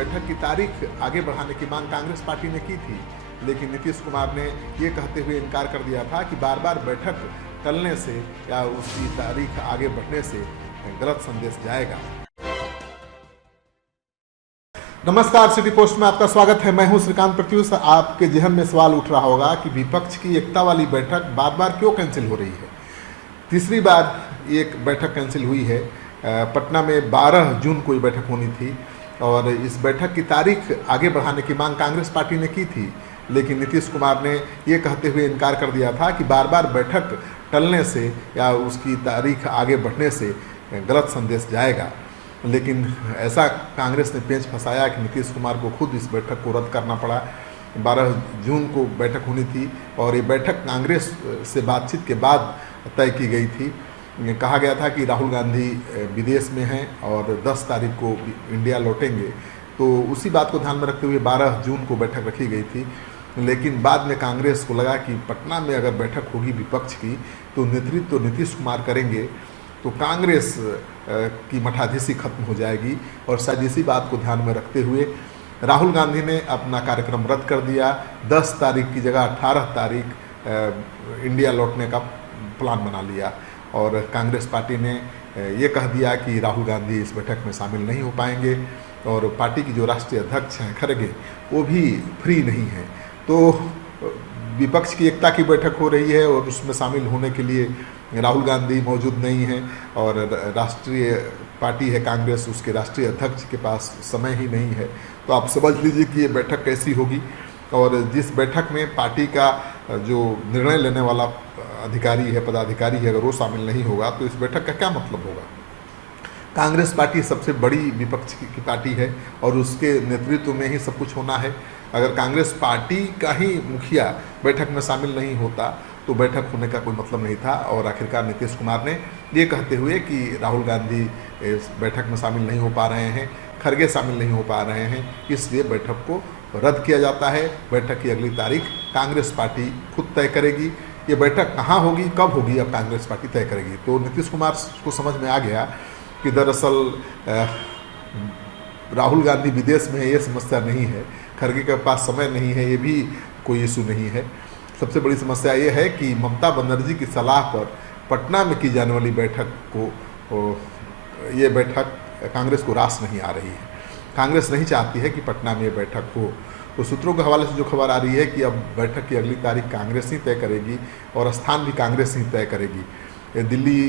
बैठक की तारीख आगे बढ़ाने की मांग कांग्रेस पार्टी ने की थी, लेकिन नीतीश कुमार ने ये कहते हुए इनकार कर दिया था कि बार बार बैठक टलने से या उसकी तारीख आगे बढ़ने से गलत संदेश जाएगा। नमस्कार, सिटी पोस्ट में आपका स्वागत है। मैं हूं श्रीकांत प्रत्युष। आपके जहन में सवाल उठ रहा होगा कि विपक्ष की एकता वाली बैठक बार बार क्यों कैंसिल हो रही है। तीसरी बार एक बैठक कैंसिल हुई है। पटना में 12 जून को ये बैठक होनी थी और इस बैठक की तारीख आगे बढ़ाने की मांग कांग्रेस पार्टी ने की थी, लेकिन नीतीश कुमार ने ये कहते हुए इनकार कर दिया था कि बार बार बैठक टलने से या उसकी तारीख आगे बढ़ने से गलत संदेश जाएगा। लेकिन ऐसा कांग्रेस ने पेंच फंसाया कि नीतीश कुमार को खुद इस बैठक को रद्द करना पड़ा। 12 जून को बैठक होनी थी और ये बैठक कांग्रेस से बातचीत के बाद तय की गई थी। कहा गया था कि राहुल गांधी विदेश में हैं और 10 तारीख को इंडिया लौटेंगे, तो उसी बात को ध्यान में रखते हुए 12 जून को बैठक रखी गई थी। लेकिन बाद में कांग्रेस को लगा कि पटना में अगर बैठक होगी विपक्ष की तो नेतृत्व तो नीतीश कुमार करेंगे, तो कांग्रेस की मठाधीशी खत्म हो जाएगी। और शायद इसी बात को ध्यान में रखते हुए राहुल गांधी ने अपना कार्यक्रम रद्द कर दिया। 10 तारीख की जगह 18 तारीख इंडिया लौटने का प्लान बना लिया और कांग्रेस पार्टी ने ये कह दिया कि राहुल गांधी इस बैठक में शामिल नहीं हो पाएंगे और पार्टी की जो राष्ट्रीय अध्यक्ष हैं खड़गे, वो भी फ्री नहीं हैं। तो विपक्ष की एकता की बैठक हो रही है और उसमें शामिल होने के लिए राहुल गांधी मौजूद नहीं हैं और राष्ट्रीय पार्टी है कांग्रेस, उसके राष्ट्रीय अध्यक्ष के पास समय ही नहीं है। तो आप समझ लीजिए कि ये बैठक कैसी होगी। और जिस बैठक में पार्टी का जो निर्णय लेने वाला अधिकारी है, पदाधिकारी है, अगर वो शामिल नहीं होगा तो इस बैठक का क्या मतलब होगा। कांग्रेस पार्टी सबसे बड़ी विपक्ष की पार्टी है और उसके नेतृत्व में ही सब कुछ होना है। अगर कांग्रेस पार्टी का ही मुखिया बैठक में शामिल नहीं होता तो बैठक होने का कोई मतलब नहीं था। और आखिरकार नीतीश कुमार ने ये कहते हुए कि राहुल गांधी इस बैठक में शामिल नहीं हो पा रहे हैं, खड़गे शामिल नहीं हो पा रहे हैं, इसलिए बैठक को रद्द किया जाता है। बैठक की अगली तारीख कांग्रेस पार्टी खुद तय करेगी। ये बैठक कहाँ होगी, कब होगी, अब कांग्रेस पार्टी तय करेगी। तो नीतीश कुमार को समझ में आ गया कि दरअसल राहुल गांधी विदेश में है, ये समस्या नहीं है, खड़गे के पास समय नहीं है, ये भी कोई इशू नहीं है। सबसे बड़ी समस्या ये है कि ममता बनर्जी की सलाह पर पटना में की जाने वाली बैठक को, ये बैठक कांग्रेस को रास नहीं आ रही है। कांग्रेस नहीं चाहती है कि पटना में ये बैठक हो। तो सूत्रों के हवाले से जो खबर आ रही है कि अब बैठक की अगली तारीख कांग्रेस ही तय करेगी और स्थान भी कांग्रेस ही तय करेगी। ये दिल्ली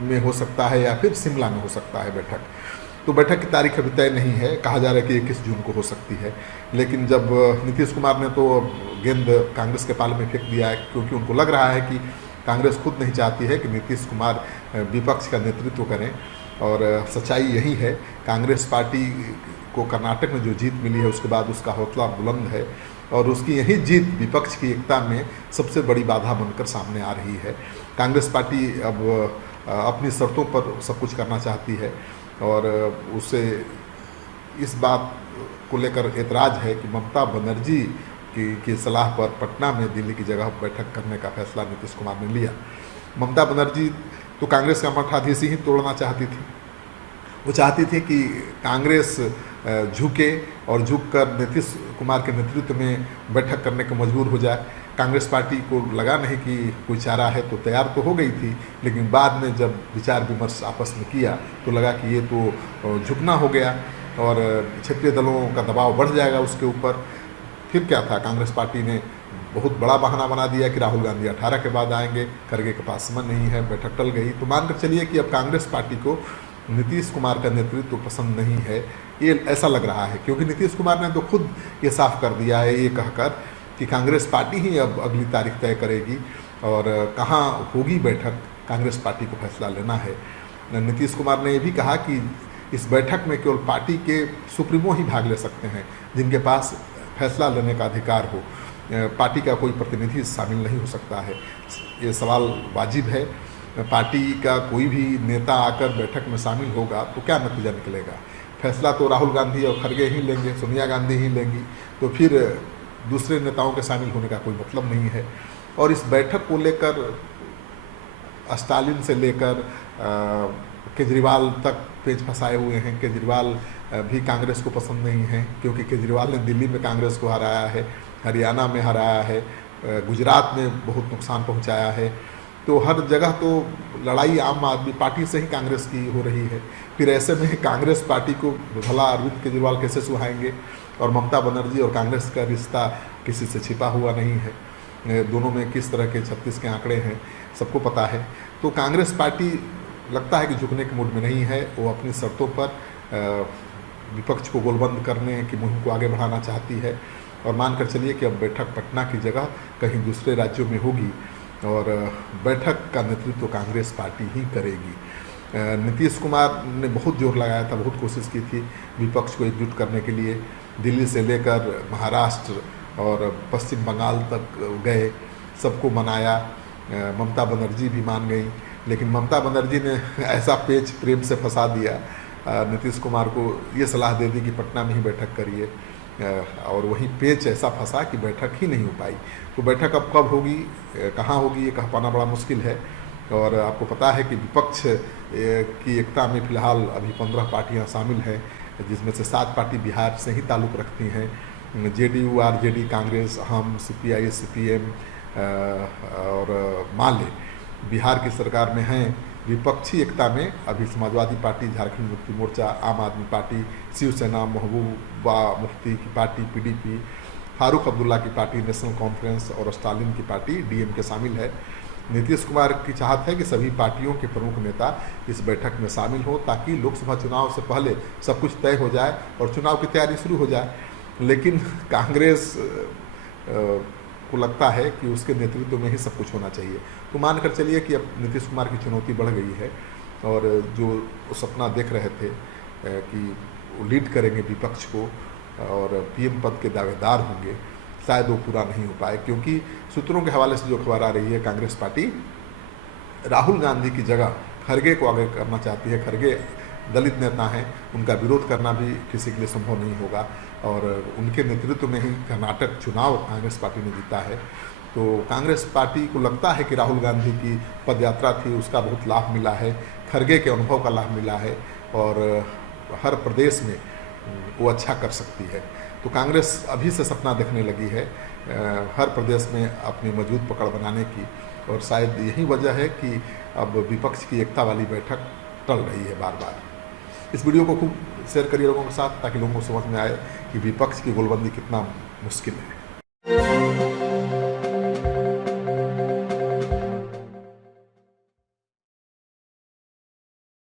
में हो सकता है या फिर शिमला में हो सकता है बैठक। तो बैठक की तारीख अभी तय नहीं है। कहा जा रहा है कि 21 जून को हो सकती है। लेकिन जब नीतीश कुमार ने तो गेंद कांग्रेस के पाले में फेंक दिया है, क्योंकि उनको लग रहा है कि कांग्रेस खुद नहीं चाहती है कि नीतीश कुमार विपक्ष का नेतृत्व करें। और सच्चाई यही है, कांग्रेस पार्टी को कर्नाटक में जो जीत मिली है उसके बाद उसका हौसला बुलंद है और उसकी यही जीत विपक्ष की एकता में सबसे बड़ी बाधा बनकर सामने आ रही है। कांग्रेस पार्टी अब अपनी शर्तों पर सब कुछ करना चाहती है और उसे इस बात को लेकर एतराज़ है कि ममता बनर्जी की सलाह पर पटना में दिल्ली की जगह बैठक करने का फैसला नीतीश कुमार ने लिया। ममता बनर्जी तो कांग्रेस का मठाधीशी ही तोड़ना चाहती थी। वो चाहती थी कि कांग्रेस झुके और झुककर नीतीश कुमार के नेतृत्व में बैठक करने को मजबूर हो जाए। कांग्रेस पार्टी को लगा नहीं कि कोई चारा है, तो तैयार तो हो गई थी, लेकिन बाद में जब विचार विमर्श आपस में किया तो लगा कि ये तो झुकना हो गया और क्षेत्रीय दलों का दबाव बढ़ जाएगा उसके ऊपर। फिर क्या था, कांग्रेस पार्टी ने बहुत बड़ा बहाना बना दिया कि राहुल गांधी 18 के बाद आएंगे, खड़गे के पास समय नहीं है, बैठक टल गई। तो मानकर चलिए कि अब कांग्रेस पार्टी को नीतीश कुमार का नेतृत्व तो पसंद नहीं है, ये ऐसा लग रहा है, क्योंकि नीतीश कुमार ने तो खुद ये साफ कर दिया है ये कहकर कि कांग्रेस पार्टी ही अब अगली तारीख तय करेगी और कहाँ होगी बैठक कांग्रेस पार्टी को फैसला लेना है। नीतीश कुमार ने ये भी कहा कि इस बैठक में केवल पार्टी के सुप्रीमो ही भाग ले सकते हैं, जिनके पास फैसला लेने का अधिकार हो। पार्टी का कोई प्रतिनिधि शामिल नहीं हो सकता है। ये सवाल वाजिब है। पार्टी का कोई भी नेता आकर बैठक में शामिल होगा तो क्या नतीजा निकलेगा। फैसला तो राहुल गांधी और खड़गे ही लेंगे, सोनिया गांधी ही लेंगी, तो फिर दूसरे नेताओं के शामिल होने का कोई मतलब नहीं है। और इस बैठक को लेकर स्टालिन से लेकर केजरीवाल तक पेच फंसाए हुए हैं। केजरीवाल भी कांग्रेस को पसंद नहीं है, क्योंकि केजरीवाल ने दिल्ली में कांग्रेस को हराया है, हरियाणा में हराया है, गुजरात में बहुत नुकसान पहुंचाया है। तो हर जगह तो लड़ाई आम आदमी पार्टी से ही कांग्रेस की हो रही है। फिर ऐसे में कांग्रेस पार्टी को भला अरविंद केजरीवाल कैसे सुहाएंगे? और ममता बनर्जी और कांग्रेस का रिश्ता किसी से छिपा हुआ नहीं है। दोनों में किस तरह के 36 के आंकड़े हैं सबको पता है। तो कांग्रेस पार्टी लगता है कि झुकने के मूड में नहीं है। वो अपनी शर्तों पर विपक्ष को गोलबंद करने की मुहिम को आगे बढ़ाना चाहती है। और मानकर चलिए कि अब बैठक पटना की जगह कहीं दूसरे राज्यों में होगी और बैठक का नेतृत्व कांग्रेस पार्टी ही करेगी। नीतीश कुमार ने बहुत जोर लगाया था, बहुत कोशिश की थी विपक्ष को एकजुट करने के लिए। दिल्ली से लेकर महाराष्ट्र और पश्चिम बंगाल तक गए, सबको मनाया। ममता बनर्जी भी मान गई, लेकिन ममता बनर्जी ने ऐसा पेच प्रेम से फंसा दिया, नीतीश कुमार को ये सलाह दे दी कि पटना में ही बैठक करिए, और वही पेच ऐसा फंसा कि बैठक ही नहीं हो पाई। तो बैठक अब कब होगी, कहाँ होगी, ये कह पाना बड़ा मुश्किल है। और आपको पता है कि विपक्ष की एकता में फ़िलहाल अभी 15 पार्टियाँ शामिल हैं, जिसमें से 7 पार्टी बिहार से ही ताल्लुक़ रखती हैं। जेडीयू, आरजेडी, कांग्रेस, हम, सीपीआई, सीपीएम और माले बिहार की सरकार में हैं। विपक्षी एकता में अभी समाजवादी पार्टी, झारखंड मुक्ति मोर्चा, आम आदमी पार्टी, शिवसेना, महबूबा मुफ्ती की पार्टी पीडीपी, फारूक अब्दुल्ला की पार्टी नेशनल कॉन्फ्रेंस और स्टालिन की पार्टी डीएमके शामिल है। नीतीश कुमार की चाहत है कि सभी पार्टियों के प्रमुख नेता इस बैठक में शामिल हो, ताकि लोकसभा चुनाव से पहले सब कुछ तय हो जाए और चुनाव की तैयारी शुरू हो जाए। लेकिन कांग्रेस को लगता है कि उसके नेतृत्व में ही सब कुछ होना चाहिए। तो मानकर चलिए कि अब नीतीश कुमार की चुनौती बढ़ गई है, और जो सपना देख रहे थे कि वो लीड करेंगे विपक्ष को और पीएम पद के दावेदार होंगे, शायद वो पूरा नहीं हो पाए। क्योंकि सूत्रों के हवाले से जो खबर आ रही है, कांग्रेस पार्टी राहुल गांधी की जगह खरगे को आगे करना चाहती है। खरगे दलित नेता हैं, उनका विरोध करना भी किसी के लिए संभव नहीं होगा, और उनके नेतृत्व में ही कर्नाटक चुनाव कांग्रेस पार्टी ने जीता है। तो कांग्रेस पार्टी को लगता है कि राहुल गांधी की पदयात्रा थी, उसका बहुत लाभ मिला है, खरगे के अनुभव का लाभ मिला है, और हर प्रदेश में वो अच्छा कर सकती है। तो कांग्रेस अभी से सपना देखने लगी है हर प्रदेश में अपनी मजबूत पकड़ बनाने की, और शायद यही वजह है कि अब विपक्ष की एकता वाली बैठक टल रही है बार बार। इस वीडियो को खूब शेयर करिए लोगों के साथ, ताकि लोगों को समझ में आए कि विपक्ष की गोलबंदी कितना मुश्किल है।